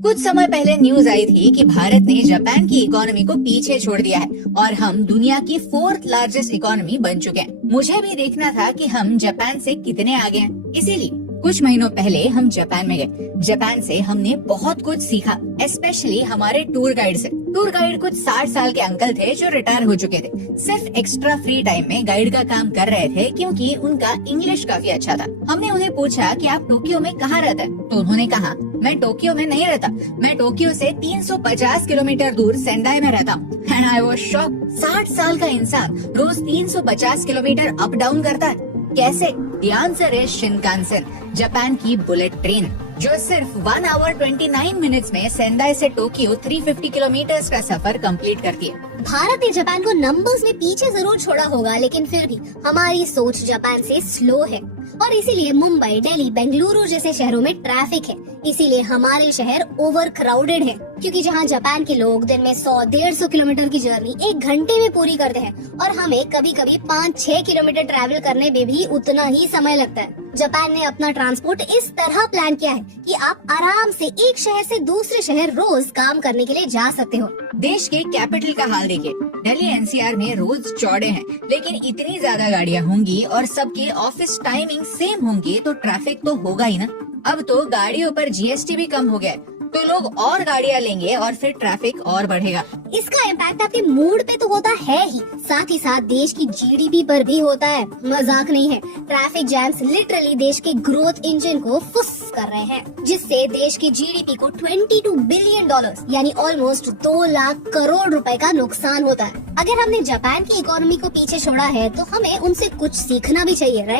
कुछ समय पहले न्यूज आई थी कि भारत ने जापान की इकोनॉमी को पीछे छोड़ दिया है और हम दुनिया की 4th लार्जेस्ट इकोनॉमी बन चुके हैं। मुझे भी देखना था कि हम जापान से कितने आगे हैं। इसीलिए कुछ महीनों पहले हम जापान में गए। जापान से हमने बहुत कुछ सीखा, स्पेशली हमारे टूर गाइड से। टूर गाइड कुछ 60 साल के अंकल थे जो रिटायर हो चुके थे। सिर्फ एक्स्ट्रा फ्री टाइम में गाइड का काम कर रहे थे क्योंकि उनका इंग्लिश काफी अच्छा था। हमने उन्हें पूछा कि आप टोक्यो में कहाँ रहते हैं, तो उन्होंने कहा मैं टोक्यो में नहीं रहता, मैं टोक्यो से 350 किलोमीटर दूर सेंडाई में रहता हूँ। And I was shocked. 60 साल का इंसान रोज 350 किलोमीटर अप डाउन करता है, कैसे? The answer is Shinkansen, Japan की बुलेट ट्रेन जो सिर्फ 1 आवर 29 मिनट्स में सेंडाई से टोक्यो 350 किलोमीटर का सफर कंप्लीट करती है। भारत ने जापान को नंबर्स में पीछे जरूर छोड़ा होगा, लेकिन फिर भी हमारी सोच जापान से स्लो है और इसीलिए मुंबई, दिल्ली, बेंगलुरु जैसे शहरों में ट्रैफिक है। इसीलिए हमारे शहर ओवर क्राउडेड है, क्योंकि जहां जापान के लोग दिन में 100-150 किलोमीटर की जर्नी 1 घंटे में पूरी करते हैं और हमें कभी कभी 5-6 किलोमीटर ट्रैवल करने में भी उतना ही समय लगता है। जापान ने अपना ट्रांसपोर्ट इस तरह प्लान किया है कि आप आराम से एक शहर से दूसरे शहर रोज काम करने के लिए जा सकते हो। देश के कैपिटल का हाल देखिए, दिल्ली एनसीआर में रोड चौड़े हैं, लेकिन इतनी ज्यादा गाड़ियां होंगी और सबके ऑफिस टाइमिंग सेम होंगी तो ट्रैफिक तो होगा ही ना। अब तो गाड़ियों पर जीएसटी भी कम हो गया है, तो लोग और गाड़ियां लेंगे और फिर ट्रैफिक और बढ़ेगा। इसका इम्पैक्ट आपके मूड पे तो होता है ही, साथ ही साथ देश की जीडीपी पर भी होता है। मजाक नहीं है, ट्रैफिक जैम्स लिटरली देश के ग्रोथ इंजन को फुस कर रहे हैं, जिससे देश की जीडीपी को $22 बिलियन यानी ऑलमोस्ट 2 लाख करोड़ रुपए का नुकसान होता है। अगर हमने जापान की इकोनॉमी को पीछे छोड़ा है तो हमें उनसे कुछ सीखना भी चाहिए, राइट?